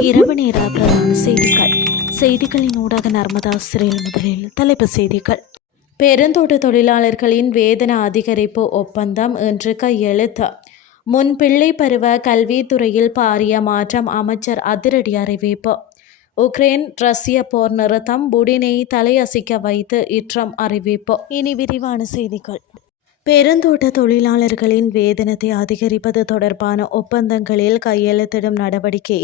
இரவு நேர பிரதான செய்திகள். செய்திகளின் ஊடாக நர்மதா சிறையில் முதலில் தலைப்பு செய்திகள். பெருந்தோட்ட தொழிலாளர்களின் வேதன அதிகரிப்பு ஒப்பந்தம் இன்று கையெழுத்து. முன் பிள்ளை பருவ கல்வித்துறையில் பாரிய மாற்றம் அமைச்சர் அதிரடி அறிவிப்பு. உக்ரைன் ரஷ்ய போர் நிறுத்தம் புடினை தலையசிக்க வைத்து இற்றம் அறிவிப்பு. இனி விரிவான செய்திகள். பெருந்தோட்ட தொழிலாளர்களின் வேதனத்தை அதிகரிப்பது தொடர்பான ஒப்பந்தங்களில் கையெழுத்திடும் நடவடிக்கை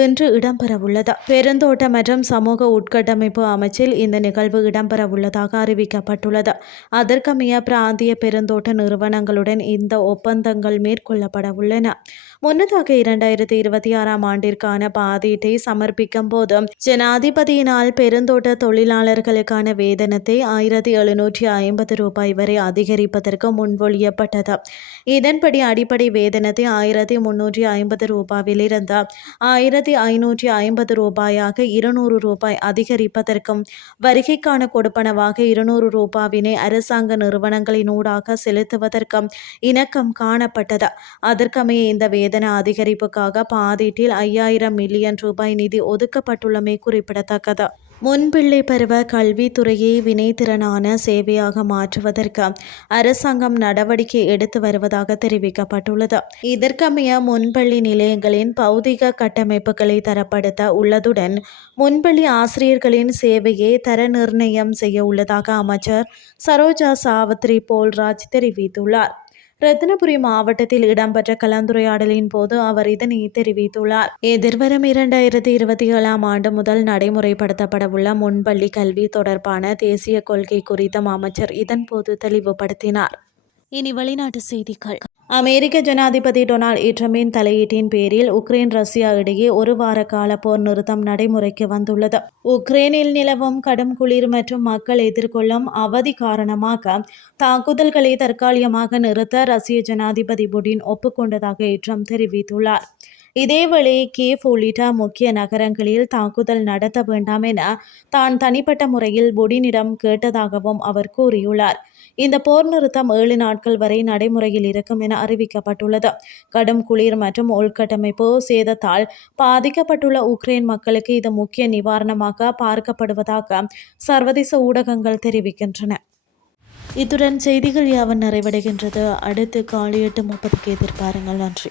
இன்று இடம்பெறவுள்ளது. பெருந்தோட்ட மற்றும் சமூக உட்கட்டமைப்பு அமைச்சில் இந்த நிகழ்வு இடம்பெறவுள்ளதாக அறிவிக்கப்பட்டுள்ளது. அதற்கமைய பிராந்திய பெருந்தோட்ட நிறுவனங்களுடன் இந்த ஒப்பந்தங்கள் மேற்கொள்ளப்பட உள்ளன முன்னதாக இரண்டாயிரத்தி இருபத்தி ஆறாம் ஆண்டிற்கான பாதீட்டை சமர்ப்பிக்கும் போது ஜனாதிபதியினால் பெருந்தோட்ட தொழிலாளர்களுக்கான வேதனத்தை ஆயிரத்தி எழுநூற்றி ஐம்பது ரூபாய் வரை அதிகரிப்பதற்கு முன்மொழியப்பட்டது. இதன்படி அடிப்படை வேதனத்தை ஆயிரத்தி முன்னூற்றி ஐம்பது ரூபாயிலிருந்து ஆயிரத்தி ஐநூற்றி ஐம்பது ரூபாயாக இருநூறு ரூபாய் அதிகரிப்பதற்கும் வருகைக்கான கொடுப்பனவாக இருநூறு ரூபாவினை அரசாங்க நிறுவனங்களினூடாக செலுத்துவதற்கும் இணக்கம் காணப்பட்டது. அதற்கமைய இந்த வேதன அதிகரிப்புக்காக பாதீட்டில் ஐயாயிரம் மில்லியன் ரூபாய் நிதி ஒதுக்கப்பட்டுள்ளமை குறிப்பிடத்தக்கது. முன்பிள்ளை பருவ கல்வித்துறையை வினைத்திறனான சேவையாக மாற்றுவதற்கு அரசாங்கம் நடவடிக்கை எடுத்து வருவதாக தெரிவிக்கப்பட்டுள்ளது. இதற்கமைய முன்பள்ளி நிலையங்களின் பௌதிக கட்டமைப்புகளை தரப்படுத்த உள்ளதுடன் முன்பள்ளி ஆசிரியர்களின் சேவையை தர நிர்ணயம் செய்ய உள்ளதாக அமைச்சர் சரோஜா சாவத்ரி போல்ராஜ் தெரிவித்துள்ளார். ரத்தினபுரி மாவட்டத்தில் இடம்பெற்ற கலந்துரையாடலின் போது அவர் இதனை தெரிவித்துள்ளார். எதிர்வரும் இரண்டாயிரத்தி இருபத்தி ஏழாம் ஆண்டு முதல் நடைமுறைப்படுத்தப்படவுள்ள முன்பள்ளி கல்வி தொடர்பான தேசிய கொள்கை குறித்தும் அமைச்சர் இதன்போது தெளிவுபடுத்தினார். இனி வெளிநாட்டு செய்திகள். அமெரிக்க ஜனாதிபதி டொனால்ட் ட்ரம்பின் தலையீட்டின் பேரில் உக்ரைன் ரஷ்யா இடையே ஒரு வார கால போர் நிறுத்தம் நடைமுறைக்கு வந்துள்ளது. உக்ரைனில் நிலவும் கடும் குளிர் மற்றும் மக்கள் எதிர்கொள்ளும் அவதி காரணமாக தாக்குதல்களை தற்காலிகமாக நிறுத்த ரஷ்ய ஜனாதிபதி புடின் ஒப்புக்கொண்டதாக ட்ரம்ப் தெரிவித்துள்ளார். இதேவேளை கேவ் உள்ளிட்ட முக்கிய நகரங்களில் தாக்குதல் நடத்த வேண்டாம் என தான் தனிப்பட்ட முறையில் புடினிடம் கேட்டதாகவும் அவர் கூறியுள்ளார். இந்த போர் நிறுத்தம் ஏழு நாட்கள் வரை நடைமுறையில் இருக்கும் என அறிவிக்கப்பட்டுள்ளது. கடும் குளிர் மற்றும் உள்கட்டமைப்பு சேதத்தால் பாதிக்கப்பட்டுள்ள உக்ரைன் மக்களுக்கு இது முக்கிய நிவாரணமாக பார்க்கப்படுவதாக சர்வதேச ஊடகங்கள் தெரிவிக்கின்றன. இத்துடன் செய்திகள் யாவன் நிறைவடைகின்றது. அடுத்து காலை எட்டு முப்பதுக்கு எதிர்பாருங்கள். நன்றி.